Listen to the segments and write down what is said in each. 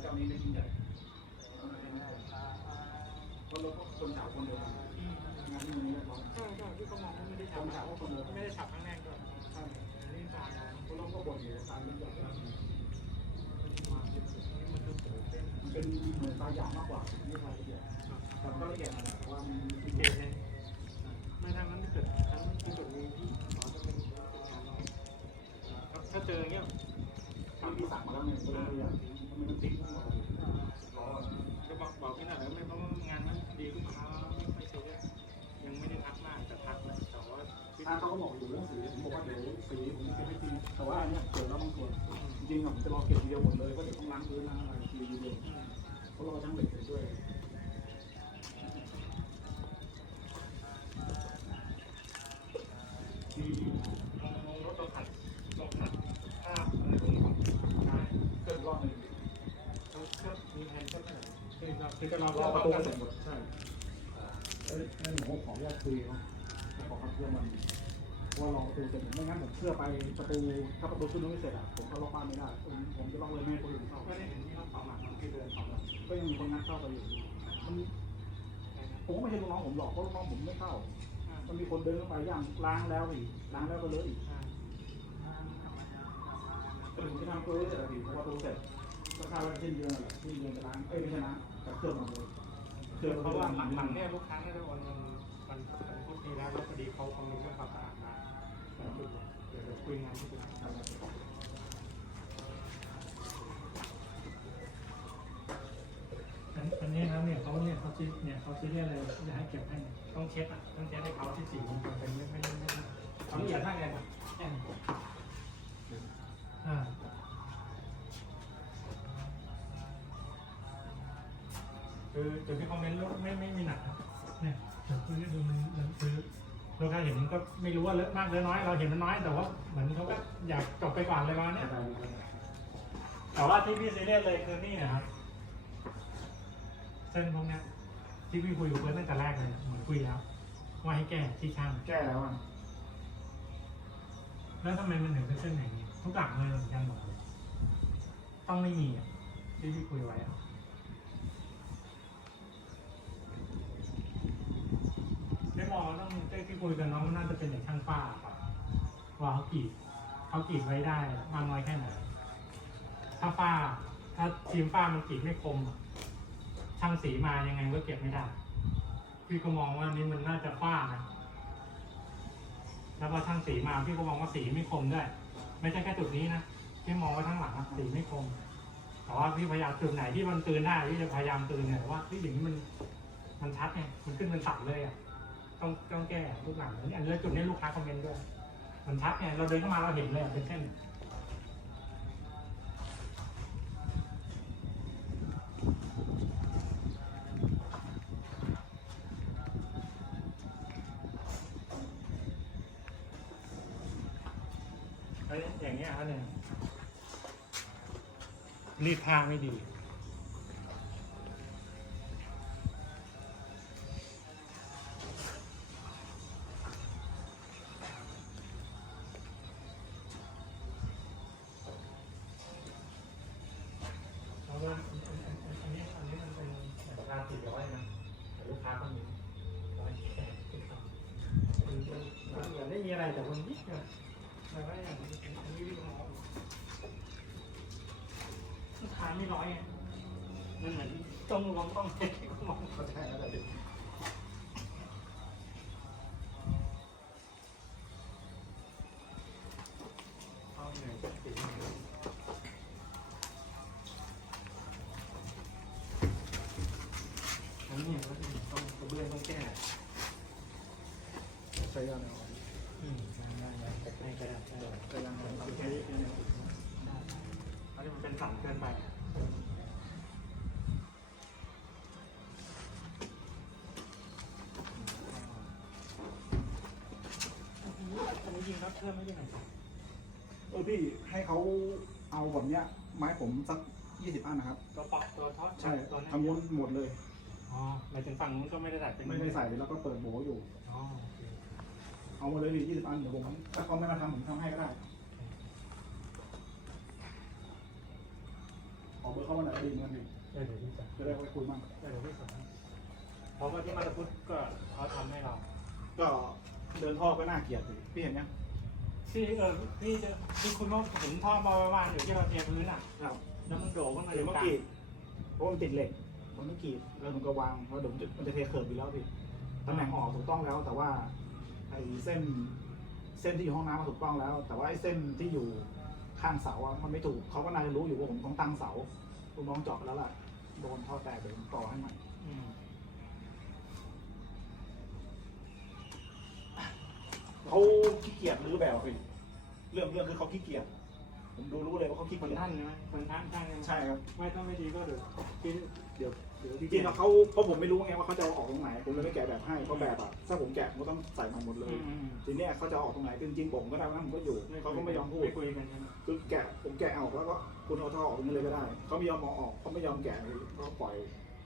เจ้านี้ได้ยิ่งใหญ่เพราะเราก็คนฉาบคนเดียวกันงานที่มันนี้ก็พร้อมใช่ใช่พี่ก็มองว่าไม่ได้คฉับนฉาบก็คนเดียวกันไม่ได้ฉับครั้งแรกด้วยใช่นี่ตายเพราะเราก็บ่นอยู่ตายมันใหญ่มาเป็นสิ่งนี้มันคือโผล่เป็นมันเป็นเหมือนตาหยาบมากกว่าที่ทายละเอียดแต่มันก็ละเอียดนะแต่ว่ามันมีเกณฑ์เลยไม่ทางนั้นไม่เกิดทางนั้นที่เกิดมีพี่สอนจะเป็นเป็นงานน้อยครับถ้าเจออย่างเงี้ยมันมีสั่งมาแล้วไงก็เลยอยากมันมันติด ว่าพี่ถ้าเขาก็บอกอยู่เรื่องสีผมบอกว่าเดี๋ยวสีผมเก็บไม่จริงแต่ว่าอันเนี้ยเกิดแล้วบางส่วนจริงๆอะผมจะรอเก็บทีเดียวหมดเลยก็เดี๋ยวต้องล้างพื้นล้างอะไรทีเดียวเพราะราช่างเหล็กเสร็จด้วยที่รถเราขัดลองขัดภาพอะไรพวกนี้ก่อนใช่เครื่องรอบหนึงเขาก็มีแผนก็ขนาดคือเราคือจะรอประตูเสร็จหมดใช่เอ้ยงั้นผมขออนุญาตคุยเขาขอครับ เพื่อมันเพราะว่ารอประตูเสร็จไม่งั้นผมเชื่อไปประตูถ้าประตูขึ้นไม่เสร็จอะผมก็ล็อกบ้านไม่ได้ผมผมจะล็อกเลยไม่ให้คนอื่นเข้าก็ได้เห็นที่เขาสองหลังที่เดินสองหลังก็ยังมีคนงัดเข้าไปอยู่มันผมก็ไม่ใช่ลูกน้องผมหรอกเพราะลูกน้องผมไม่เข้า มันมีคนเดินเข้าไปย่างล้างแล้วอีกล้างแล้วก็เลอะอีกก็ถึงที่ทำตัวเสร็จแล้วอีกพอประตูเสร็จก็คาดว่าสิ้นเดือนแหละสิ้นเดือนจะล้างเอ้ยไม่ใช่นะกับเครื่องมาเลยเครื่องเพราะว่าหลังๆเนี่ยลูกค้าไม่ได้โอนเงิน คุยงานที่เป็นทางอันนี้ครับเนี่ยเขาเนี่ยเขาชี้เนี่ยเขาชี้เรียกอะไรจะให้เก็บให้เนี่ยต้องเช็ดอะต้องเช็ดให้เขาที่สี่มันเป็นไม่ไม่ไม่ไม่ทำละเอียดมากเลยครับอ่าคือเดี๋ยวพี่คอมเมนต์ไม่ไม่มีหนักเนี่ยเดี๋ยวคุยให้ดูมัน ลูกค้าเห็นก็ไม่รู้ว่าเลอะมากเลอะน้อยเราเห็นมันน้อยแต่ว่าเหมือนเขาก็อยากจบไปก่อนเลยว่าเนี่ยแต่ว่าที่พี่ซีเรียสเลยคือนี่นะครับเส้นพวกเนี้ยที่พี่คุยกับเพื่อนตั้งแต่แรกเลยเหมือนคุยแล้วว่าให้แก้ที่ช่างแก้แล้วอะแล้วทำไมมันถึงเป็นเส้นอย่างนี้ทุกหลังเลยเหมือนกันหมดเลยต้องไม่มีอะที่พี่คุยไว้อะ ไม่มองว่าต้องที่คุยกันน้องน่าจะเป็นอย่างช่างฝ้าครับว่าเขากรีดเขากรีดไว้ได้มากน้อยแค่ไหนถ้าฝ้า ถ้าทีมฝ้ามันกรีดไม่คมช่างสีมายังไงก็เก็บไม่ได้ พี่ก็มองว่านี่มันน่าจะฝ้านะแล้วพอช่างสีมาพี่ก็มองว่าสีไม่คมด้วย ไม่ใช่แค่จุดนี้นะพี่มองว่าทั้งหลังสีไม่คม แต่ว่าพี่พยายามจุดไหนที่มันตืนได้พี่จะพยายามตืนเนี่ยว่าที่อย่างนี้มันมันชัดไงมันขึ้นมันสับเลยอะ ต้องต้องแก้ทุกหลังอันนี้อันนี้จุดนี้ลูกค้าคอมเมนต์ด้วยมันชัดไงเราเดินเข้ามาเราเห็นเลยอะเป็นเส้นแล้วอย่างเงี้ยครับเนี่ยรีดผ้าไม่ดี อันนี้ก็ต้องกระเบื้องต้องแก้ใช้ยังไงอืมได้ได้ได้ได้ได้ได้ใช้ยังไงทำแค่นี้เนี่ยอันนี้มันเป็นสั่นเกินไปอันนี้ยิงครับเพิ่มไม่ได้ไหนเออพี่ให้เขาเอาแบบเนี้ยไม้ผมสักยี่สิบอันนะครับ ตัวปอกตัวทอดใช่ตัวนั้น ทำม้วนหมดเลย อ๋อหมายถึงฝั่งนู้นก็ไม่ได้ตัดเป็นไม่ได้ใส่แล้วก็เปิดโบอยู่ อ๋อโอเคเอามาเลยดิยี่สิบอันเดี๋ยวผมถ้าเขาไม่มาทำผมทำให้ก็ได้ขออเบอร์เข้ามาหน่อยก็ดีเหมือนกันพี่เออเดี๋ยวพี่จะจะได้ไปคุยมั่งเออเดี๋ยวพี่สอนเพราะว่าที่มาตาพุทธก็เขาทำให้เรา ก็เดินท่อก็น่าเกลียดพี่พี่เห็นยังที่เออพี่จะที่คุณว่าเห็นท่อมาประมาณอยู่ที่เราเทพื้นอะ ครับ แล้วมันโดดขึ้นมาเดี๋ยวตรเมื่งอกลางกี้เพราะมันติดเหล็ก มันไม่กรีดแล้วผมก็วางแล้วเดี๋ยวมันจะมันจะเทเคิร์ฟอยู่แล้วพี่ตำแหน่งออกถูกต้องแล้ว แต่ว่าไอ้เส้น เส้นที่อยู่ห้องน้ำมันถูกต้องแล้ว แต่ว่าไอ้เส้นที่อยู่ข้างเสาอะมันไม่ถูกเขาก็น่าจะรู้อยู่ว่าผมต้องตั้งเสาลูกน้องเจาะไปแล้วล่ะโดนท่อแตกเดี๋ยวผมต่อให้ใหม่อืมเขาขี้เกียจรื้อแบบอะพี่เรื่องเรื่องคือเขาขี้เกียจผมดูรู้เลยว่าเขาขี้คนเกียจท่านใช่ไหมคนท่านท่านใช่ไหมใช่ครับ ไม่ต้องไม่ดีก็เดี๋ยวพี่เดี๋ยวเดี๋ยว จริงๆแล้วเขาเพราะผมไม่รู้ไงว่าเขาจะเอาออกตรงไหน ผมเลยไม่แกะแบบให้เพราะแบบอะถ้าผมแกะผมก็ต้องใส่มันหมดเลอืยมอืมทีเนี้ยเขาจะเอาออกตรงไหนจริงๆผมก็ได้นะผมก็อยู่เขาก็ไม่ยอมพูดไม่คุยกันใช่ไหมคือแกะผมแกะออกแล้วก็คุณเอาท่อออกตรงนี้เลยก็ได้เขาไม่ยอมมองออกเขาไม่ยอมแกะเลยก็ปล่อย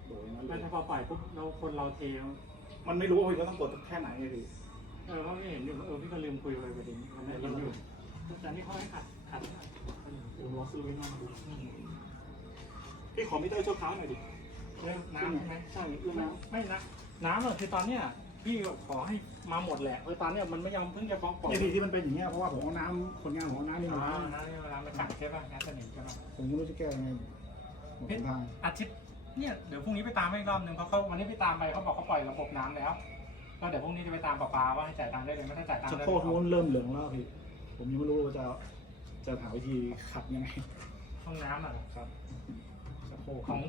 โดยนั้นเลแล้วยถ้าพอปล่อยปุ๊บเราคนเราเทมันไม่รู้ว่าเราต้องกดแค่ไหนไงพี่เออเขาไม่เห็นอยู่เออพี่ก็ลืมคุยไปประเด็นมันไม่เห็นอยู่แต่นี่เขาให้ขัดขัดผมรอซื้อไว้นอกดูพี่ขอมิเตอร์ชั่วคราวหน่อยดิ เรื่องน้ำใช่ไหมใช่เรื่องน้ไม่นะน้ำอะคือตอนเนี้ยพี่ขอให้มาหมดแหละคือตอนเนี้ยมันไม่ยอมเพิ่งจะฟ้องำปล่อยเนี่ยพี่ที่มันเป็นอย่างเงี้ยเพราะว่าผมเอาน้ำคนงานของเอาน้ำนี่มาอ่าล้างน้ำนี่เวลามากัดใช่ป่ะน้ำสนิมใช่ป่ะผมไม่รู้จะแก้ยังไงหมดทางอาทิตย์เนี่ยเดี๋ยวพรุ่งนี้ไปตามให้อีกรอบหนึ่งเพราะเขาวันนี้ไปตามไปเขาบอกเขาปล่อยระบบน้ำแล้วก็เดี๋ยวพรุ่งนี้จะไปตามประปาว่าให้จ่ายตังค์ได้เลยไม่ได้จ่ายตังค์ชักได้โครกนู้นเริ่มเหลืองแล้วพี่ผมยังไม่รู้ว่าจะจะหาวิธีขัดยังไงห้องน้ำอะครับชักโครกของ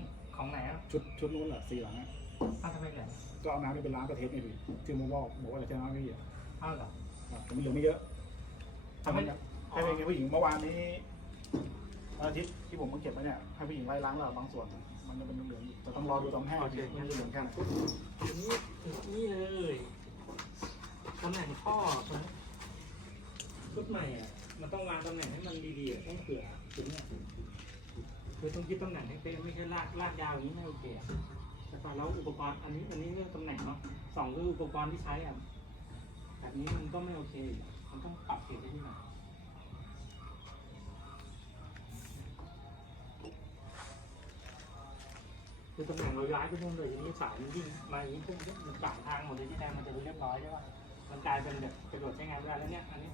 ของไหนอะชุดชุดนู้นแหละสี่หลังอะอ้าวทำไมเหลือก็เอาน้ำนี่เป็นล้างกระเทปไงพี่ที่ผมบอกบอกว่าจะใช้น้ำไม่เยอะอ้าวเหรอครับแต่มันเหลือไม่เยอะทำไมให้เป็นไงผู้หญิงเมื่อวานนี้วันอาทิตย์ที่ผมเพิ่งเก็บไว้เนี่ยให้ผู้หญิงไล่ล้างแล้วบางส่วน มันจะเป็นเหลืองๆอยู่แต่ต้องรอดูตอนแห้งโอเคพี่มันจะเหลืองแค่ไหนนี่นี่เลยตำแหน่งท่อชุดใหม่อะมันต้องวางตำแหน่งให้มันดีๆอะต้องเผื่อถึงเนี่ย คือต้องคิดตำแหน่งให้เป็นไม่ใช่ลากลากยาวอย่างนี้ไม่โอเคแต่ตอนแล้วอุปกรณ์อันนี้อันนี้เรื่องตำแหน่งเนาะสองคืออุปกรณ์ที่ใช้อะแบบนี้มันก็ไม่โอเคมันต้องปรับเปลี่ยนไปที่ไหนคือตำแหน่งเราย้ายไปนู่นเลยทีนี้สายมันยิ่งมาอย่างนี้พวกนี้มันต่างทางหมดเลยที่แทนมันจะเรียบร้อยใช่ป่ะมันกลายเป็นแบบประโยชน์ใช้งานไม่ได้แล้วเนี่ยอันนี้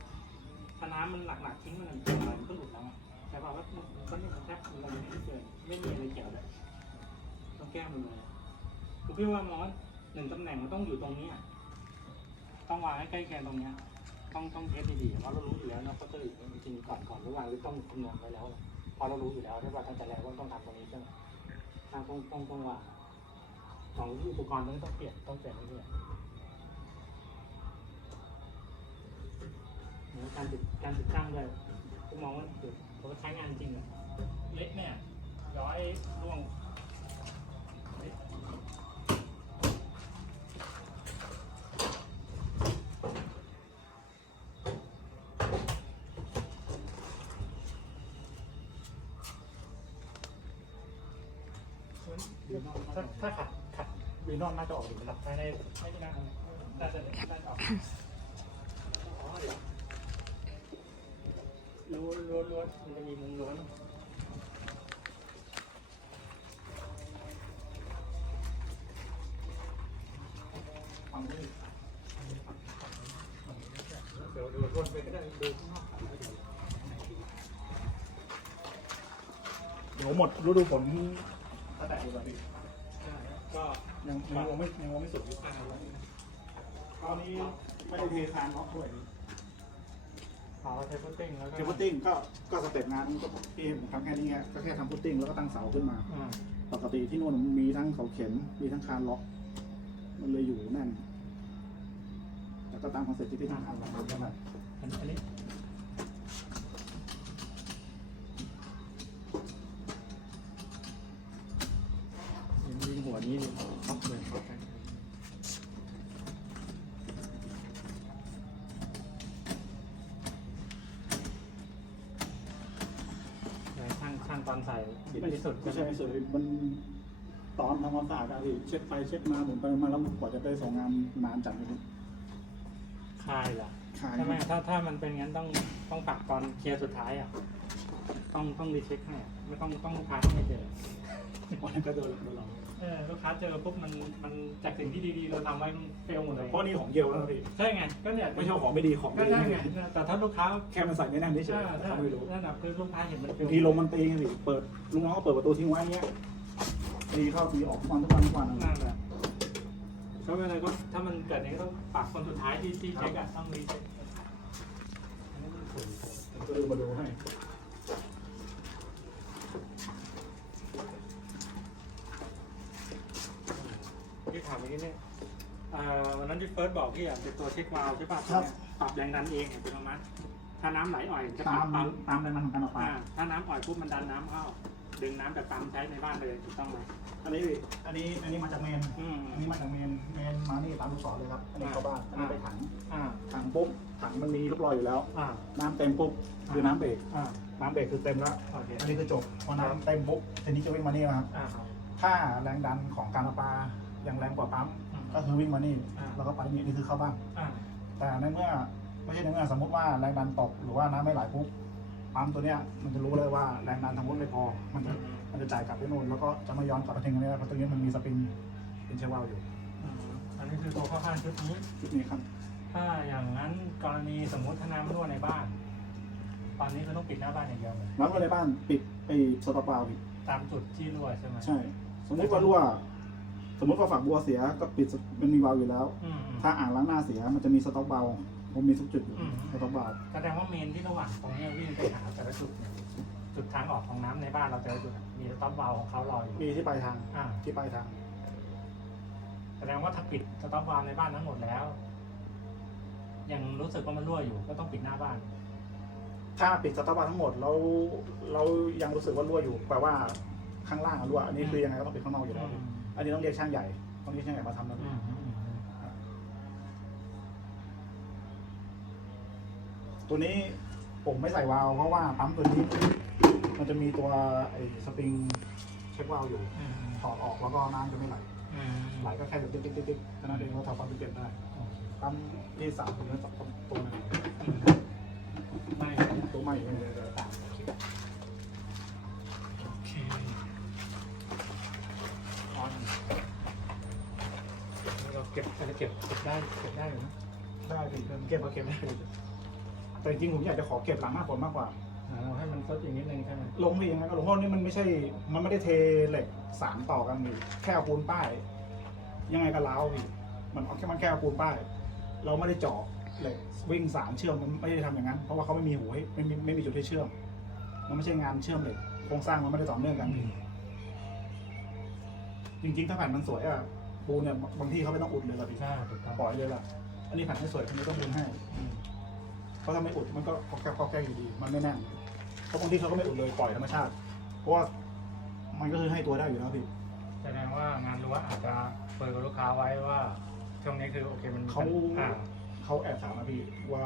ถ้าน้ำมันหนักๆทิ้งมันเป็นอะไรมันก็หลุดแล้วอะ แต่ว่าว่ามันก็เนี่ยมันแทบมันอะไรไม่เกินไม่มีอะไรเกี่ยวเลยต้องแก้มันเลยคือพี่ว่ามอสหนึ่งตำแหน่งมันต้องอยู่ตรงนี้ต้องวางให้ใกล้เคียงตรงนี้ต้องต้องเทสดีๆเพราะเรารู้อยู่แล้วนะก็จะอยู่จริงก่อนก่อนหรือวางหรือต้องคำนวณไว้แล้วพอเรารู้อยู่แล้วใช่ป่ะตั้งแต่แรกว่าต้องทำตรงนี้ใช่ไหมต้องต้องต้องต้องวางของอุปกรณ์ต้องต้องเปลี่ยนต้องเปลี่ยนเรื่อยๆการติดการติดตั้งด้วยผมมองว่า เดี๋ยวเขาใช้งานจริงอะเล็กเนี่ยย้อยร่วงเล็กถ้าถ้าขัดขัดวีนอนน่าจะออกอยู่ระดับภายในไม่น่าน่าจะน่าจะออกอ๋อเดี๋ยว ล้วนล้วนล้วนมันจะมีมุมล้วนฟังด้วยเดี๋ยวดูวนไปก็ได้ดูข้างนอกไปดูเดี๋ยวหมดฤดูฝนถ้าแตกดูแบบพี่ก็ยังยังวงไม่ยังวงไม่สุดอ่าตอนนี้ไม่ได้เทคานท็อปด้วย ขอเทปพุตติ้งแล้วก็เทพุตติ้งก็ก็สเต็ปงานก็ที่ผมทำแค่นี้ไงก็แค่ทำพุตติ้งแล้วก็ตั้งเสาขึ้นมา อ่าปกติที่นู่นมันมีทั้งเสาเข็มมีทั้งคานล็อก มันเลยอยู่แน่นแต่ก็ตามคอนเซ็ปต์ที่พี่ทำทำมาเท่านั้นอันอันนี้างช่างตอนใส่ดีไม่ที่สุดไม่ใช่ไม่สุดมันตอนทำความสะอาดอะพี่เช็ดไปเช็ดมาผมไปมาแล้วกว่าจะได้สองงานนานจังเลยคลายเหรอขายใช่ไหมถ้าถ้ามันเป็นงั้นต้องต้องปักตอนเคลียร์สุดท้ายอะ ต้องต้องรีเช็คให้อะไม่ต้องต้องลูกค้าต้องไม่เจอ วันนั้นก็โดนโดนเราเออลูกค้าเจอปุ๊บมันมันจากสิ่งที่ดีๆเราทำไว้มันเฟลหมดเลยเพราะนี่ของเยลแล้วนะพี่ใช่ไงก็เนี่ยไม่ใช่ของไม่ดีของก็ไม่ดีใช่ไงแต่ถ้าลูกค้าแค่มันใส่ไม่แน่นเฉยถ้าๆถ้าเขาไม่รู้นั่นแหะคือลูกค้าเห็นมันเฟลบางทีลมมันตีไงพี่เปิดลุงน้องก็เปิดประตูทิ้งไว้เงี้ยตีเข้าตีออกทุกวันทุกวันทุกวันนั่นแหละก็เวลาก็ถ้ามันเกิดอย่างนี้ก็ต้องปรับคนสุดท้ายที่ที่เช็คอะต้องรีเช็คอันนี้มันฝุ่นผมก็ดูมาดูให้ พี่ถามเมื่อกี้เนี่ยเอ่อวันนั้นที่เฟิร์สบอกพี่อะเป็นตัวเช็ควาล์วใช่ป่ะตัวเนี้ยปรับแรงดันเองอัตโนมัติถ้าน้ำไหลอ่อยจะปตารับมปั๊มตามแรงดันของการออกปลาอ่าถ้าน้ำอ่อยปุ๊บมันดันน้ำเข้า ดึงน้ำจากปั๊มใช้ในบ้านเลยถูกต้องไหมอันนี้พี่อันนี้อันนี้มาจากเมนอืม อันนี้มาจากเมนเมนมานี่ตามลูกศรเลยครับอันนี้เข้าบ้านอันนี้ไปถังอ่าถังปุ๊บถังมันมีลูกลอยอยู่แล้ว อ่าน้ำเต็มปุ๊บคือน้ำเบรกอ่าน้ำเบรกคือเต็มแล้ว โอเคอันนี้คือจบพอน้ำเต็มปุ๊บทีนี้จะวิ่งมานี่นะครับอ่าครับถ้าแรงดันของการประปา ยังแรงกว่าปั๊มอืมก็คือวิ่งมานี่อ่า แล้วก็ไปนี่นี่คือเข้าบ้าน อ่าแต่ในเมื่อไม่ใช่ในเมื่อสมมติว่าแรงดันตกหรือว่าน้ำไม่ไหลปุ๊บปั๊มตัวเนี้ยมันจะรู้เลยว่าแรงดันทางบนไม่พอ มันจะมันจะจ่ายกลับไปโน่นแล้วก็จะไม่ย้อนกลับไปทิ้งอันนี้เพราะตัวนี้มันมีสปริงเป็นเชลวาล์วอยู่อืมอันนี้คือตัวข้อข้างชุดนี้ชุดนี้ครับถ้าอย่างนั้นกรณีสมมุติถ้าน้ำรั่วในบ้าน ตอนนี้ก็ต้องปิดหน้าบ้านอย่างเดียวเลยร้านไว้ในบ้านปิดไอ้สต็อปวาล์วอีกตามจุดที่รั่วใช่ไหมใช่ สมมติว่ารั่ว สมมติว่าฝักบัวเสียก็ปิดสมันมีวาล์วอยู่แล้ว อืมอืม ถ้าอ่างล้างหน้าเสียมันจะมีสต็อปวาล์วผมมีทุกจุดอยู่อืม สต็อปวาล์วแสดงว่าเมนที่ระหว่างตรงเนี้ยวิ่งไปหาแต่ละจุดเนี่ยจุดทางออกของน้ำในบ้านเราแต่ละจุดอะมีสต็อปวาล์วของเขารออยู่มีที่ปลายทางอ่า ที่ปลายทาง แสดงว่าถ้าปิดสต็อปวาล์วในบ้านทั้งหมดแล้ว ยังรู้สึกว่ามันรั่วอยู่ก็ต้องปิดหน้าบ้าน ถ้าปิดสต็อปวาล์วทั้งหมดแล้วเรายังรู้สึกว่ารั่วอยู่แปลว่าข้างล่างอะรั่วอันนี้คือยังไงก็ต้องปิดข้างนอกอยู่แล้วอั นนี้ต้องเรียกช่างใหญ่ ต้องเรียกช่างใหญ่มาทำนะอืมอืมอืมตัวนี้ผมไม่ใส่วาล์วเพราะว่าปั๊มตัวนี้ มันจะมีตัวไอ้สปริงเช็ควาล์วอยู่ อืมถอดออกแล้วก็น้ำจะไม่ไหล อืมไหลก็แค่แบบติ๊กติ๊กติ๊กติ๊กแค่นั้นเองเราทำความเป็นเปลี่ยนได้ปั๊มที่สามตัวนี้ตัวตัวนึงไม่ตัวใหม่เนี่ยต่างโอ เก็บเราเก็บเก็บได้เก็บได้อยู่นะได้ดิเก็บมาเก็บได้แต่จริงๆผมอยากจะขอเก็บหลังหน้าฝนมากกว่าอ่าเราให้มันซดอย่างนิดนึงใช่ไหมลงไปยังไงก็ลงเพราะนี่มันไม่ใช่ มันไม่ได้เทเหล็กสามต่อกันนี่แค่เอาปูนป้าย ยังไงก็ล้าวพี่มันเอาแค่มันแค่เอาปูนป้าย เราไม่ได้เจาะเหล็กวิ่งสามเชื่อมมันไม่ได้ทำอย่างนั้น เพราะว่าเขาไม่มีหูให้ไม่มีไม่มีจุดให้เชื่อม มันไม่ใช่งานเชื่อมเหล็กโครงสร้างมันไม่ได้ต่อเนื่องกันจริงๆถ้าแผ่นมันสวยอะ ปูนเนี่ยบางที่เขาไม่ต้องอุดเลยละพี่ใช่ถูกต้องปล่อยเลยล่ะ อันนี้แผ่นไม่สวยคุณไม่ต้องปูนให้อืมเพราะถ้าไม่อุดมันก็ก็แก้ก็แก้อยู่ดี มันไม่แน่นเพราะบางที่เขาก็ไม่อุดเลยปล่อยธรรมชาติ เพราะว่ามันก็คือให้ตัวได้อยู่แล้วพี่แสดงว่างานรั้วอาจจะเปิดกับลูกค้าไว้ว่าช่วงนี้คือโอเคมันเขาอ่าเขาแอบถามนะพี่ว่า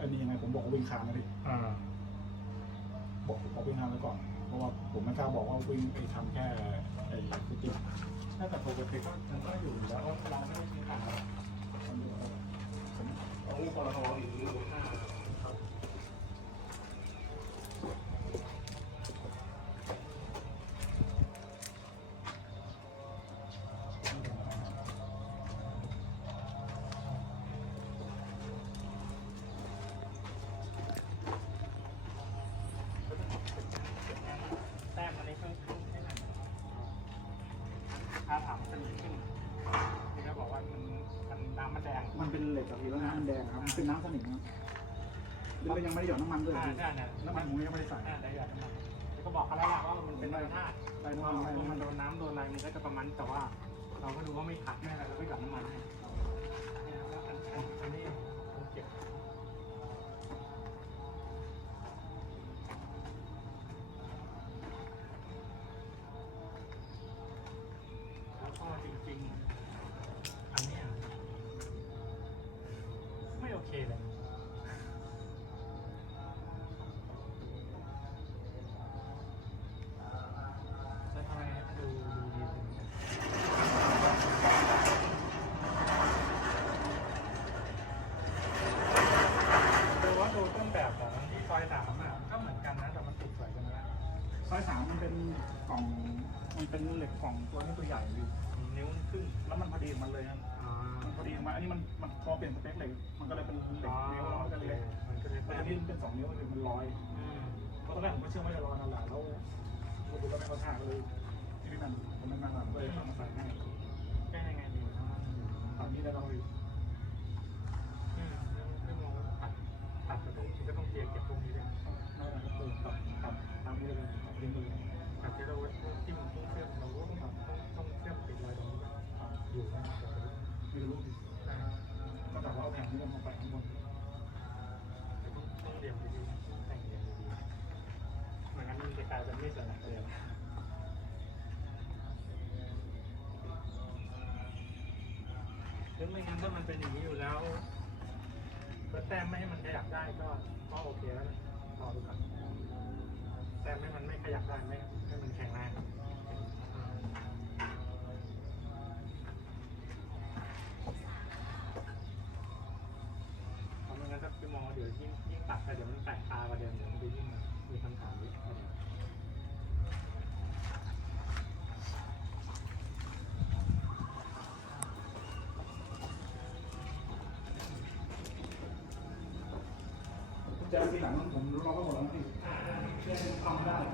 อันนี้ยังไงผมบอกว่าวิ่งคานนะพี่อ่าบอกบอกวิ่งคานไว้ก่อน เพราะว่าผมไม่กล้าบอกว่าวิ่งไปทำแค่ไอ้ฟิตติ้ง ถ้าแต่ปกติก็มันก็อยู่แล้วเราไม่ได้ใช้ขาดเอาลูกกรทออีกอ่าครับ แล้วน้ำมันแดงครับมันเป็นน้ำสนิมครับแล้วก็ยังไม่ได้หยอดน้ำมันด้วยอ่าใช่เนี่ยน้ำมันผมยังไม่ได้ใส่อ่าได้หยอดน้ำมันแล้วก็บอกเขาแล้วล่ะว่ามันเป็นธรรมชาติใส่เพน้ำราะมันว่าไม่มันน้ำมันโดนน้ำโดนอะไรมันก็จะประมาณแต่ว่า เราก็ดูว่าไม่ขัดไม่อะไรเราก็หยอดน้ำมันให้ อยสามอะก็เหมือนกันนะแต่มันติดสวยกันแล้วซอยสามมันเป็นกล่องมันเป็นเหล็กกล่องตัวนี้ตัวใหญ่อยู่นิ้วครึ่งแล้วมันพอดีมันเลยนะมันพอดีมาอันนี้มันมันพอเปลี่ยนสเปคเลยมันก็เลยเป็นเหล็กนิ้วแล้วมันก็เล็กแต่อันนี้เป็นสองนิ้วเลยมันลอยเพราะตอนแรกผมก็เชื่อว่าจะลอยนั่นแหละแล้วผมดูแล้วไม่เข้าท่าเลยที่พี่มันผมไม่มาหลับเลยมาใส่ให้แก้ยังไงดีตอนนี้ได้ลองดู ตัดก็ต้องก็ต้องเคลียร์เก็บพวกนี้ด้วยไม่ได้ครับตัดตัดตามนี้เลยตัดทิ้งไปเลยตัดที่เราที่มันต้องเชื่อมเราก็ต้องต้องเชื่อมติดอะไรตรงนี้อยู่นะไม่รู้ดิก็แต่ว่าเอาแผงนี้ลงไปข้างบนต้องเรียนดีๆแต่งเรียนดีๆเหมือนกันมันจะกลายเป็นไม่สนับเลยคือไม่งั้นถ้ามันเป็นอย่างนี้ ต้มไม่ให้มันขยับได้ก็ก็โอเคแล้วนะรอดูก่อนแต้มให้มันไม่ขยับได้ไม่ให้มันแข็งแรงเพราะไม่งั้นถ้าไปมองเดี๋ยวยิ่งยิ่งตัดไปเดี๋ยวมันแตกตากว่าเดิมเดี๋ยวมันจะยิ่งมีคำถามเยอะกว่าเดิม แจ๊สที่หลังนั้นผมลองไปหมดแล้วพี่แจ๊สทำไม่ได้ถ้าจะเข้า